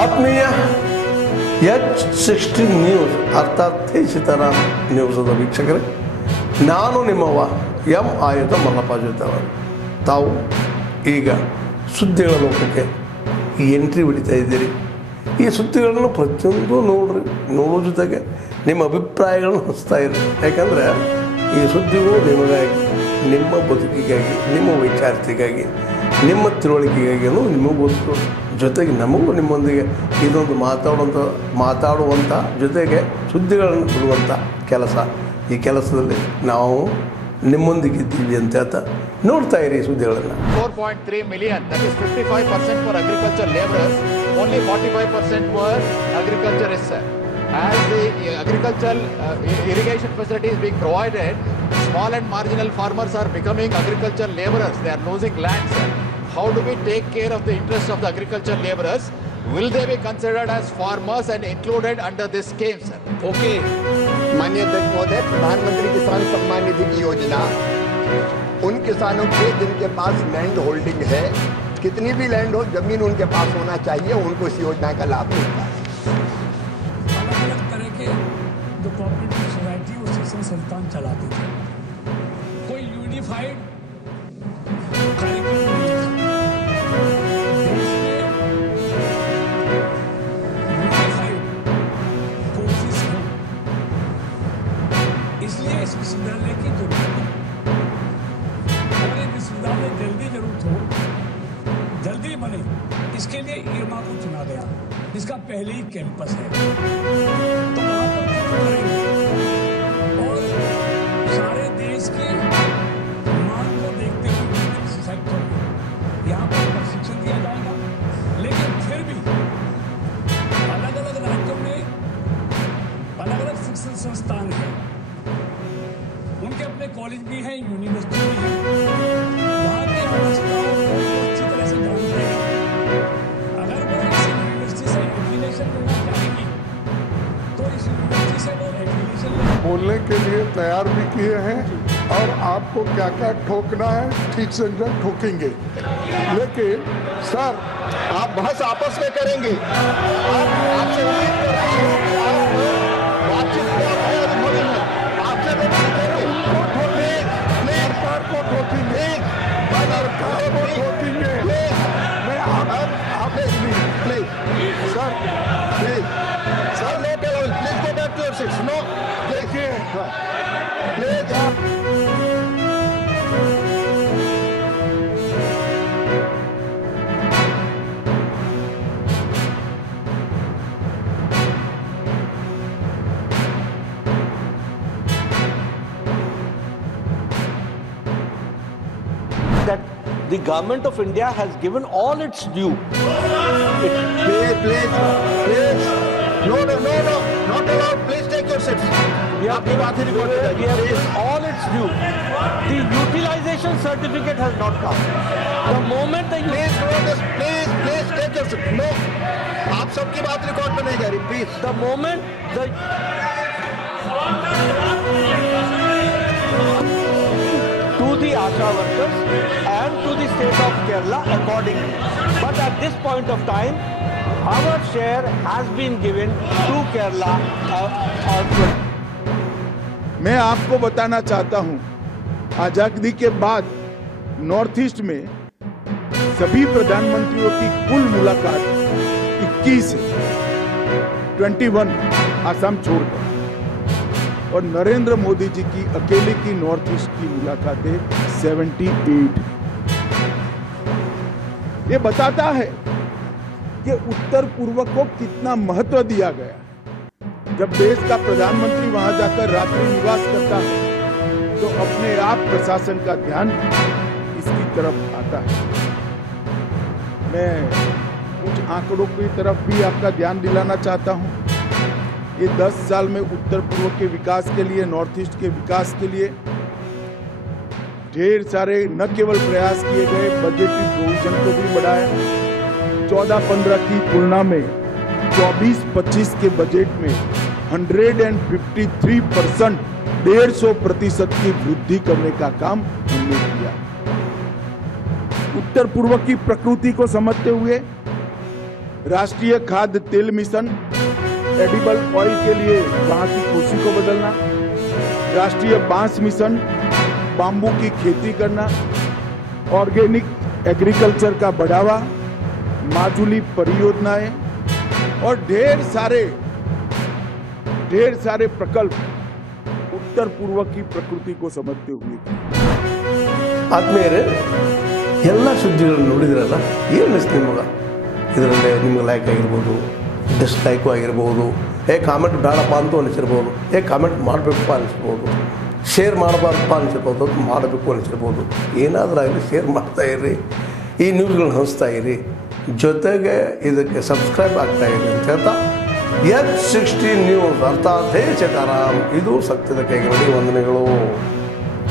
ಆತ್ಮೀಯ H16 news ಅರ್ಥಾತ್ ಸೀತಾರಾಮ್ ನ್ಯೂಸದ ವೀಕ್ಷಕರೇ, ನಾನು ನಿಮ್ಮವ ಎಂ ಆಯುಧ ಮಲ್ಲಪ್ಪ ಜೊತೆವರು. ತಾವು ಈಗ ಸುದ್ದಿಗಳ ಲೋಕಕ್ಕೆ ಎಂಟ್ರಿ ಹೊಡಿತಾ ಇದ್ದೀರಿ. ಈ ಸುದ್ದಿಗಳನ್ನು ಪ್ರತಿಯೊಂದು ನೋಡೋ ಜೊತೆಗೆ ನಿಮ್ಮ ಅಭಿಪ್ರಾಯಗಳನ್ನು ಹಂಚ್ತಾ ಇರಿ. ಯಾಕಂದರೆ ಈ ಸುದ್ದಿಗಳು ನಿಮಗಾಗಿ, ನಿಮ್ಮ ಬದುಕಿಗಾಗಿ, ನಿಮ್ಮ ವೈಚಾರಿಕೆಗಾಗಿ, ನಿಮ್ಮ ತಿಳುವಳಿಕೆಗಾಗಿಯೂ ನಿಮಗೂ ಗೊತ್ತು. ಜೊತೆಗೆ ನಮಗೂ ನಿಮ್ಮೊಂದಿಗೆ ಇದೊಂದು ಮಾತಾಡುವಂಥ ಜೊತೆಗೆ ಸುದ್ದಿಗಳನ್ನು ಬಿಡುವಂಥ ಕೆಲಸ. ಈ ಕೆಲಸದಲ್ಲಿ ನಾವು ನಿಮ್ಮೊಂದಿಗೆ ಇದ್ದೀವಿ ಅಂತ ಹೇಳ್ತಾ ನೋಡ್ತಾ ಇರಿ ಸುದ್ದಿಗಳನ್ನು. 4.3 million, that is 55% for agriculture laborers, only 45% were agriculturists. As the agricultural irrigation facility is being provided, small and marginal farmers are becoming agriculture laborers. They are losing land. How do we take care of the interests of the agriculture laborers? Will they be considered as farmers and included under this scheme, sir? Okay. माननीय अध्यक्ष महोदय, प्रधानमंत्री किसान सम्मान निधि की योजना उन किसानों के जिनके पास लैंड होल्डिंग है, कितनी भी लैंड हो, जमीन उनके पास होना चाहिए, उनको इस योजना का लाभ मिलता है. अलग अलग तरह के जो कोऑपरेटिव सोसाइटी और शिक्षण संस्थान चलाते थे, कोई यूनिफाइड कार्यक्रम नहीं था देश में. यूनिफाइड कोर्सेज हो, इसलिए इस विश्वविद्यालय की जरूरत है. और एक विश्वविद्यालय जल्दी बने, इसके लिए इरमा को चुना गया, जिसका पहले ही कैंपस है. तो वहाँ पर करेंगे और सारे देश के मांग को देखते हुए सेक्टर में यहाँ पर प्रशिक्षण दिया जाएगा. लेकिन फिर भी अलग अलग राज्यों में अलग अलग शिक्षण संस्थान हैं, उनके अपने कॉलेज भी हैं, यूनिवर्सिटी भी है. वहाँ की आवश्यकताओं को अच्छी तरह से जानते हैं. अगर वो इस यूनिवर्सिटी से एफिलिएशन लेना चाहेंगी तो इस यूनिवर्सिटी से वो एफिलिएशन बोलने के लिए तैयार भी किए हैं और आपको क्या क्या ठोकना है ठीक से ठोकेंगे. लेकिन सर, आप बहस आपस में करेंगे. आपसे उम्मीद करते हैं कि आप बातचीत को आपसे सरकार को ठोकेंगे, सरकार को ठोकेंगे. मैं आप please sir, please sir, no please go back to your seats. No, देखिए please. that the government of India has given all its due. Please. No, not allowed. Please take your seats. We have given all its due. The utilization certificate has not come. The moment the Please take your seat. No, आप सबकी बात record में नहीं जा रही. Please. the moment the to the ASHA workers and to the state of Kerala accordingly. But at this point of time, our share has been given to Kerala. मैं आपको बताना चाहता हूं, आजादी के बाद नॉर्थ ईस्ट में सभी प्रधानमंत्रियों की कुल मुलाकात 21 आसाम छोड़कर और नरेंद्र मोदी जी की अकेले की नॉर्थ ईस्ट की मुलाकातें 78. ये बताता है कि उत्तर पूर्व को कितना महत्व दिया गया. जब देश का प्रधानमंत्री वहां जाकर रात्रि निवास करता है तो अपने आप प्रशासन का ध्यान इसकी तरफ आता है. मैं कुछ आंकड़ों की तरफ भी आपका ध्यान दिलाना चाहता हूं. ये 10 साल में उत्तर पूर्व के विकास के लिए, नॉर्थ ईस्ट के विकास के लिए ढेर सारे न केवल प्रयास किए गए, बजटरी प्रोविजन को भी बढ़ाया. 14-15 की तुलना में 24-25 के बजट में 153% 150% की वृद्धि करने का काम हमने किया. उत्तर पूर्व की प्रकृति को समझते हुए राष्ट्रीय खाद्य तेल मिशन, एडिबल ऑयल के लिए वहां की कृषि को बदलना, राष्ट्रीय बांस मिशन, बाम्बू की खेती करना, ऑर्गेनिक एग्रीकल्चर का बढ़ावा, माजुली परियोजनाएं और ढेर सारे प्रकल्प उत्तर पूर्व की प्रकृति को समझते हुए किए। ಆದ್ಮೇಲೆ ಎಲ್ಲ ಸುದ್ದಿಗಳನ್ನು ನೋಡಿದ್ರಲ್ಲ, ಏನು ಅನಿಸ್ತು ನಿಮಗೆ? ಇದರಲ್ಲಿ ನಿಮ್ಗೆ ಲೈಕ್ ಆಗಿರ್ಬೋದು, ಡಿಸ್ಲೈಕು ಆಗಿರ್ಬೋದು, ಕಾಮೆಂಟ್ ಬೇಡಪ್ಪ ಅಂತೂ ಅನಿಸಿರ್ಬೋದು, ಕಾಮೆಂಟ್ ಮಾಡಬೇಕಪ್ಪ ಅನಿಸ್ಬೋದು, ಶೇರ್ ಮಾಡಬಾರ್ದಪ್ಪ ಅನಿಸಿರ್ಬೋದು, ಮಾಡಬೇಕು ಅನಿಸಿರ್ಬೋದು. ಏನಾದರೂ ಆಗಲಿ ಶೇರ್ ಮಾಡ್ತಾಯಿರಿ, ಈ ನ್ಯೂಸ್ಗಳನ್ನ ಹಂಚ್ತಾ ಇರಿ, ಜೊತೆಗೆ ಇದಕ್ಕೆ ಸಬ್ಸ್ಕ್ರೈಬ್ ಆಗ್ತಾಯಿರಿ ಅಂತ ಹೇಳ್ತಾ H16 ನ್ಯೂಸ್ ಅರ್ಥಾತ್ ಹೇ ಸೀತಾರಾಮ್, ಇದು ಸತ್ಯದ ಕೈಗಡಿ ವಂದನೆಗಳು.